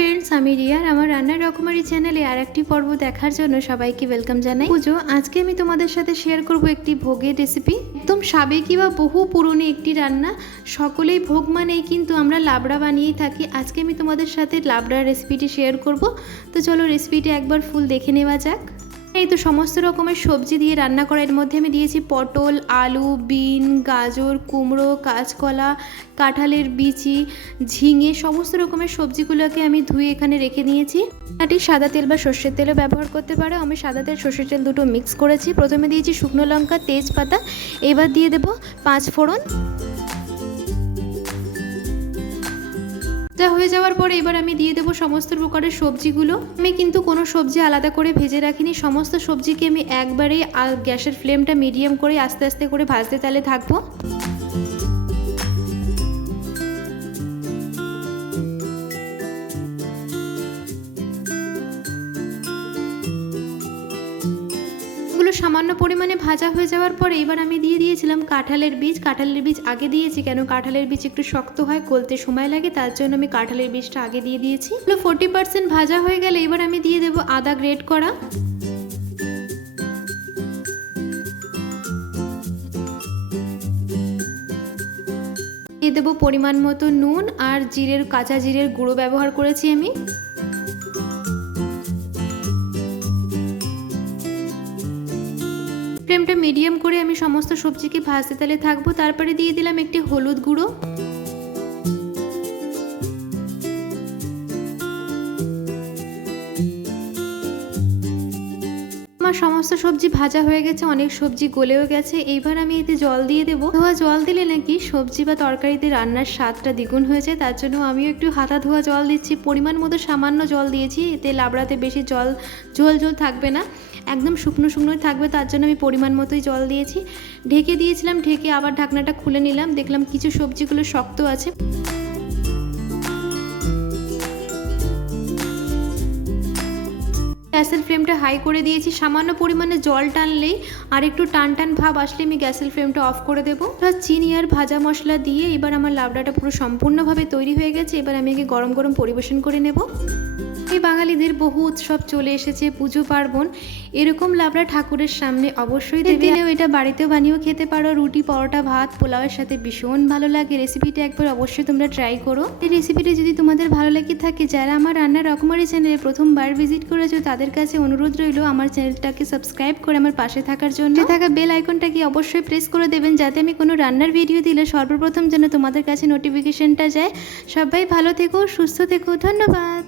Friends, আমি রিয়ার আমার রান্নার রকমারি চ্যানেলে আর একটি পর্ব দেখার জন্য সবাইকে ওয়েলকাম জানাই। পুজো, আজকে আমি তোমাদের সাথে শেয়ার করব একটি ভোগের রেসিপি। একদম সাবেকি বা বহু পুরনো একটি রান্না। সকলেই ভোগ মানেই কিন্তু আমরা লাবড়া বানিয়েই থাকি। আজকে আমি তোমাদের সাথে লাবড়ার রেসিপিটি শেয়ার করব। তো চলো রেসিপিটি একবার ফুল দেখে নেওয়া যাক। এই তো সমস্ত রকমের সবজি দিয়ে রান্না করা। এর মধ্যে আমি দিয়েছি পটল, আলু, বিন, গাজর, কুমড়ো, কাঁচকলা, কাঁঠালের বিচি, ঝিঙে, সমস্ত রকমের সবজিগুলোকে আমি ধুয়ে এখানে রেখে নিয়েছি। এটি সাদা তেল বা সর্ষের তেলও ব্যবহার করতে পারো। আমি সাদা তেল সর্ষের তেল দুটো মিক্স করেছি। প্রথমে দিয়েছি শুকনো লঙ্কা, তেজপাতা, এবার দিয়ে দেবো 5 ফোড়ন। যা হয়ে যাওয়ার পরে এবার আমি দিয়ে দেবো সমস্ত প্রকারের সবজিগুলো। আমি কিন্তু কোনো সবজি আলাদা করে ভেজে রাখিনি। সমস্ত সবজিকে আমি একবারেই গ্যাসের ফ্লেমটা মিডিয়াম করে আস্তে আস্তে করে ভাজতে তালে থাকবো। সামান্য পরিমাণে ভাজা হয়ে যাওয়ার পরে এবার আমি দিয়ে দিয়েছিলাম কাঁঠালের বীজ। কাঁঠালের বীজ আগে দিয়েছি কেন, কাঁঠালের বীজ একটু শক্ত হয়, গলতে সময় লাগে, তার জন্য আমি কাঁঠালের বীজটা আগে দিয়ে দিয়েছি। 40% ভাজা হয়ে গেলে এবার আমি দিয়ে দেবো আদা গ্রেট করা। দিয়ে দেবো পরিমাণ মতো নুন আর কাঁচা জিরের গুঁড়ো ব্যবহার করেছি আমি। ফ্লেমটা মিডিয়াম করে আমি সমস্ত সবজিকে ভাজতে তালে থাকবো। তারপরে দিয়ে দিলাম একটি হলুদ গুঁড়ো। আমার সমস্ত সবজি ভাজা হয়ে গেছে, অনেক সবজি গলেও গেছে। এইবার আমি এতে জল দিয়ে দেবো। ধোয়া জল দিলে নাকি সবজি বা তরকারিতে রান্নার স্বাদটা দ্বিগুণ হয়েছে, তার জন্য আমিও একটু হাতা ধোয়া জল দিচ্ছি। পরিমাণ মতো সামান্য জল দিয়েছি, এতে লাবড়াতে বেশি ঝোল থাকবে না, একদম শুকনো শুকনোই থাকবে, তার জন্য আমি পরিমাণ মতোই জল দিয়েছি। ঢেকে দিয়েছিলাম, ঢেকে আবার ঢাকনাটা খুলে নিলাম, দেখলাম কিছু সবজিগুলো শক্ত আছে। গ্যাসের ফ্লেমটা হাই করে দিয়েছি। সামান্য পরিমাণে জল টানলেই আর একটু টান টান ভাব আসলে আমি গ্যাসের ফ্লেমটা অফ করে দেবো। চিনি আর ভাজা মশলা দিয়ে এবার আমার লাবড়াটা পুরো সম্পূর্ণভাবে তৈরি হয়ে গেছে। এবার আমি একে গরম গরম পরিবেশন করে নেব। এই বাঙালিদের বহু উৎসব চলে এসেছে, পুজো পার্বণ, এরকম লাবড়া ঠাকুরের সামনে অবশ্যই দিলেও এটা বাড়িতেও বানিয়েও খেতে পারো। রুটি, পরোটা, ভাত, পোলাওয়ের সাথে ভীষণ ভালো লাগে। রেসিপিটা একবার অবশ্যই তোমরা ট্রাই করো। এই রেসিপিটি যদি তোমাদের ভালো লেগে থাকে, যারা আমার রান্নার রকমারি চ্যানেলে প্রথমবার ভিজিট করেছো তাদের কাছে অনুরোধ রইল আমার চ্যানেলটাকে সাবস্ক্রাইব করে আমার পাশে থাকার জন্য। থাকা বেল আইকনটাকে অবশ্যই প্রেস করে দেবেন, যাতে আমি কোনো রান্নার ভিডিও দিলে সর্বপ্রথম যেন তোমাদের কাছে নোটিফিকেশনটা যায়। সবাই ভালো থেকো, সুস্থ থেকো, ধন্যবাদ।